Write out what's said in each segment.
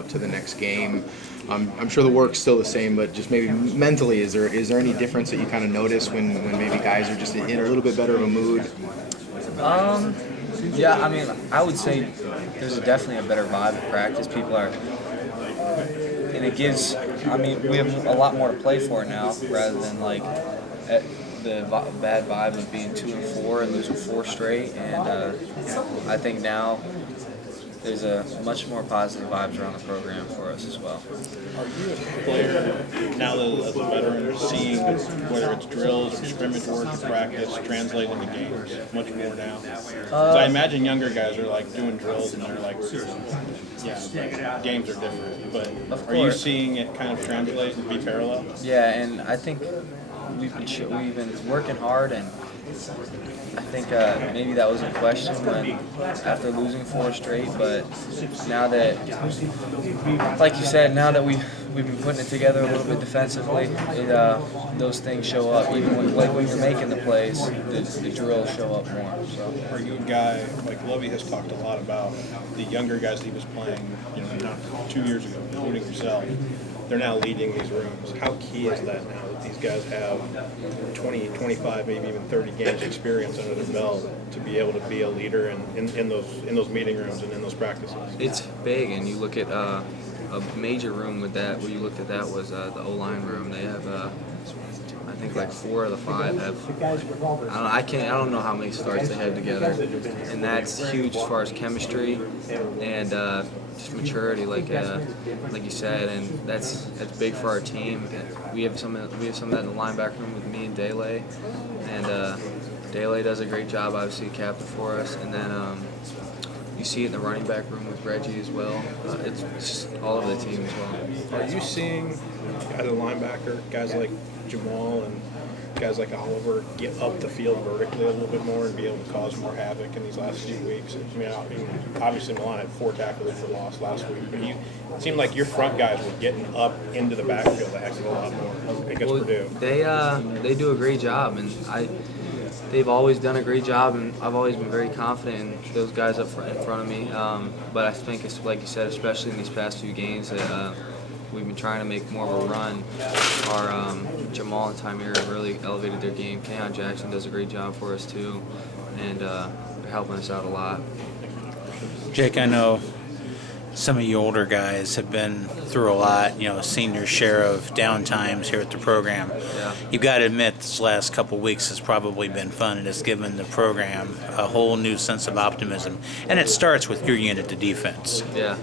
up to the next game. I'm sure the work's still the same, but just maybe mentally, is there any difference that you kind of notice when maybe guys are just in a little bit better of a mood? Yeah, I mean, I would say there's definitely a better vibe at practice. People are, and it gives. I mean, we have a lot more to play for now, rather than like bad vibe of being 2-4 and losing 4 straight. And I think now there's a much more positive vibes around the program for us as well. Are you a player, now that as a veteran, seeing whether it's drills or scrimmage work or practice translate into games much more now? 'Cause I imagine younger guys are like doing drills and they're like, yeah, games are different. But are you seeing it kind of translate and be parallel? Yeah, and I think we've been working hard, and I think maybe that was a question when after losing 4 straight, but now that, like you said, now that we've been putting it together a little bit defensively, those things show up. Even when you're making the plays, the drills show up more. So. Are you a guy, like Lovey has talked a lot about the younger guys that he was playing, not 2 years ago, including yourself. They're now leading these rooms. How key is that now that these guys have 20, 25, maybe even 30 games experience under their belt to be able to be a leader in those meeting rooms and in those practices? It's big, and you look at a major room with that. Where you looked at that was the O-line room. They have I think like 4 of the 5 have. I don't know how many starts they have together, and that's huge as far as chemistry and just maturity, like you said, and that's big for our team. We have some of that in the linebacker room with me and Dele, and Dele does a great job, obviously a captain for us, and then you see it in the running back room with Reggie as well. It's just all over the team as well. Are you seeing, as a linebacker, guys like Jamal and guys like Oliver get up the field vertically a little bit more and be able to cause more havoc in these last few weeks? I mean, obviously Milan had 4 tackles for loss last week, but it seemed like your front guys were getting up into the backfield a heck of a lot more against Purdue. They do a great job, and they've always done a great job, and I've always been very confident in those guys up in front of me. But I think it's like you said, especially in these past few games, that we've been trying to make more of a run. Our Jamal and Tymer have really elevated their game. Keon Jackson does a great job for us too, and they're helping us out a lot. Jake, I know some of you older guys have been through a lot, seen your share of down times here at the program. Yeah. You've got to admit this last couple of weeks has probably been fun, and it's given the program a whole new sense of optimism. And it starts with your unit, the defense. Yeah,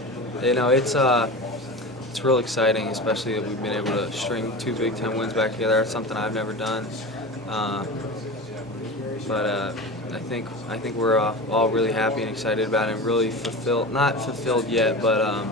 it's real exciting, especially that we've been able to string 2 Big Ten wins back together. That's something I've never done. But I think we're all really happy and excited about it, and really not fulfilled yet, but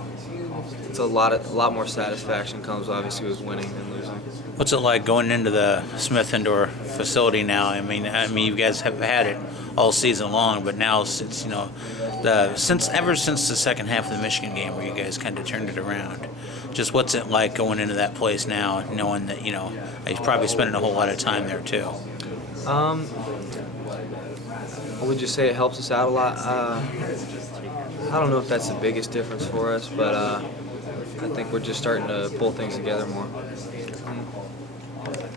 it's a lot more satisfaction comes obviously with winning than losing. What's it like going into the Smith Indoor facility now? I mean, you guys have had it all season long, but now since ever since the second half of the Michigan game, where you guys kind of turned it around, just what's it like going into that place now, knowing that you're probably spending a whole lot of time there too? I would just say it helps us out a lot. I don't know if that's the biggest difference for us, but I think we're just starting to pull things together more.